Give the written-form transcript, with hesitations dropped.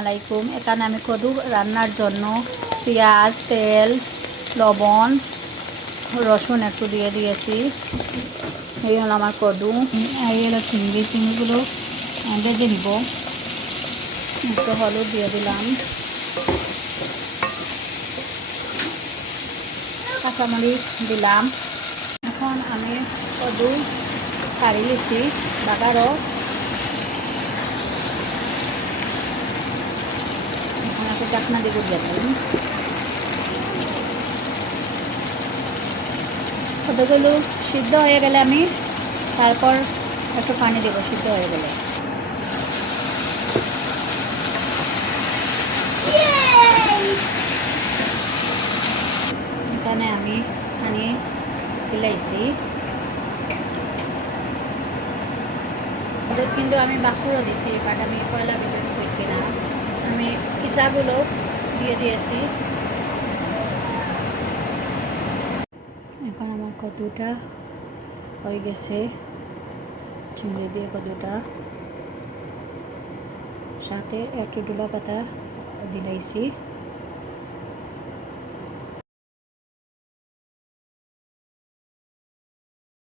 আলাইকুম। এখানে আমি কদু রান্নার জন্য পেঁয়াজ, তেল, লবণ, রসুন একটু দিয়ে দিয়েছি। এই হলো আমার কদু। এই হলো চিংড়িগুলো ভেজে নিব। একটু হলুদ দিয়ে দিলাম, কাঁচামরিচ দিলাম। এখন আমি কদু কাঢ়ি লিছি বাগারও। এখন একটু চাকনা দিয়ে গুড়িয়ে দিলাম। কতগুলো সিদ্ধ হয়ে গেলে আমি তারপর একটু পানি দেবো সিদ্ধ হয়ে গেলে। এখানে আমি পানি ফেলাইছি। কিন্তু আমি বাকুড়ো দিছি, বাট আমি পয়লা ভিতরে হয়েছি না। আমি পিসাগুলো দিয়ে দিয়েছি। এখন আমার কদুটা হয়ে গেছে, চিংড়ি দিয়ে কদুটা, সাথে একটু ডুলা পাতা দিলাইছি।